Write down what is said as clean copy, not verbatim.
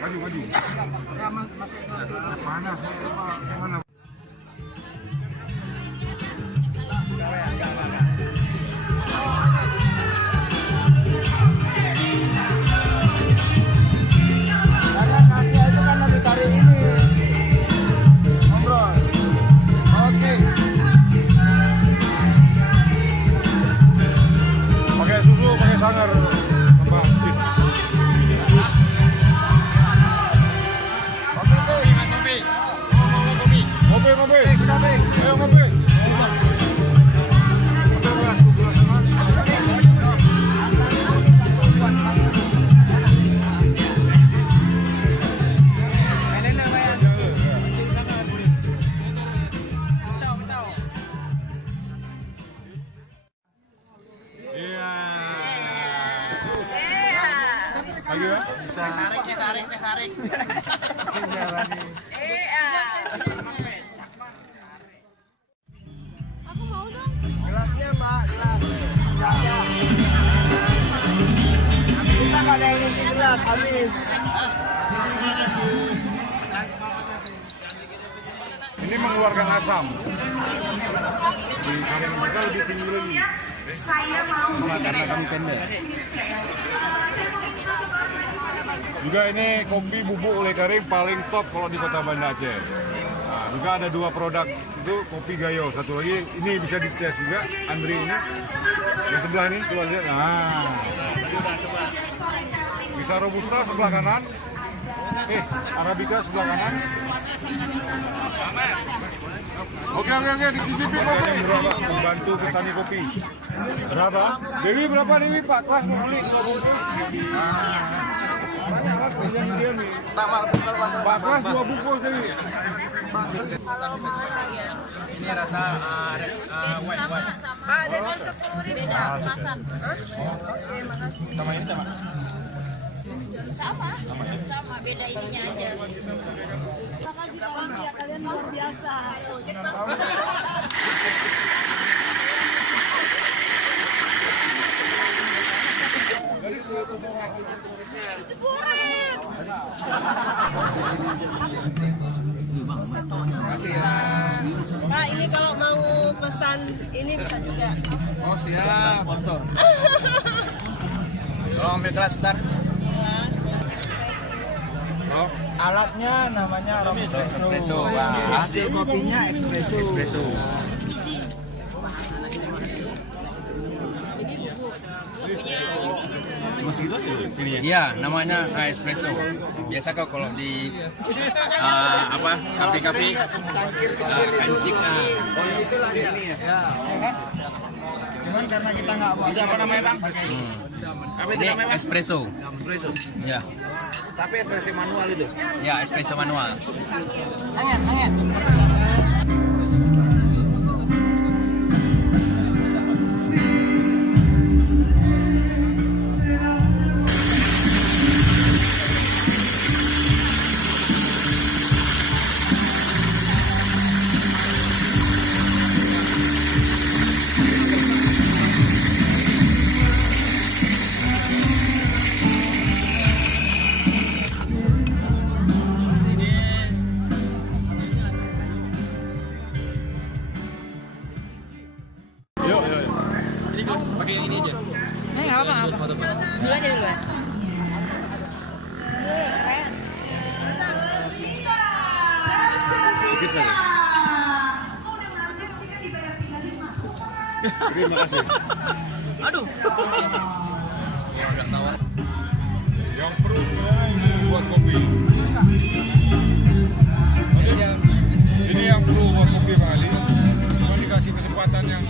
Maju. Panas. Mana? Karena khasnya itu kan dari tari ini. Ngobrol. Oke. Pakai susu, pakai sangar. Tambah sedikit. Ngopi. Kita bing. Ayo ngopi. Lagi ya? Bisa. Tarik. Aku mau dong. Gelasnya Mbak, gelas. Kita nggak ada yang ngisi gelas, habis. Ini mengeluarkan asam. Di kandang mereka lebih tinggi lagi. Karena kami tenda. Juga ini kopi bubuk oleh kering paling top kalau di Kota Banda Aceh. Nah, juga ada 2 produk itu kopi Gayo. Satu lagi ini bisa dites juga Andri ini. Yang sebelah ini coba lihat. Nah, bisa Robusta sebelah kanan. Arabica sebelah kanan. Oke, dicicipi kopi. Membantu petani kopi. Berapa? Dewi berapa Dewi Pak? Kelas mau beli 2 bungkus. Pak Kelas 2 bungkus Dewi. Ini rasa white. Sama. Dengan 10.000 beda kemasan. Oke, makasih. Sama ini sama. Sama, beda ininya aja. Kalian luar biasa. Pak, ini kalau mau pesan ini bisa juga. Oh siap. Tolong ambil gelas ntar. Alatnya namanya rom espresso. Hasil kopinya espresso. Cuma segitu aja sini ya? Iya, namanya espresso. Biasa kok kalau di kafe-kafe Cangkir kecil itu. kancing. Itu lah dia. Ya. Cuman karena kita nggak mau. Bisa apa namanya Bang? Apa itu Ini namanya Bang? espresso. Espresso. Ya, Tapi espresso manual itu. ya espresso manual. Sangat. Yuk. Ini pakai yang ini aja. Nggak apa-apa. Dulu aja dulu. Sedikit saja. Terima kasih. Aduh. Agak tawar. Yang perlu sebenarnya ini buat kopi. Ini yang perlu buat kopi Pak Ali. Cuma dikasih kesempatan yang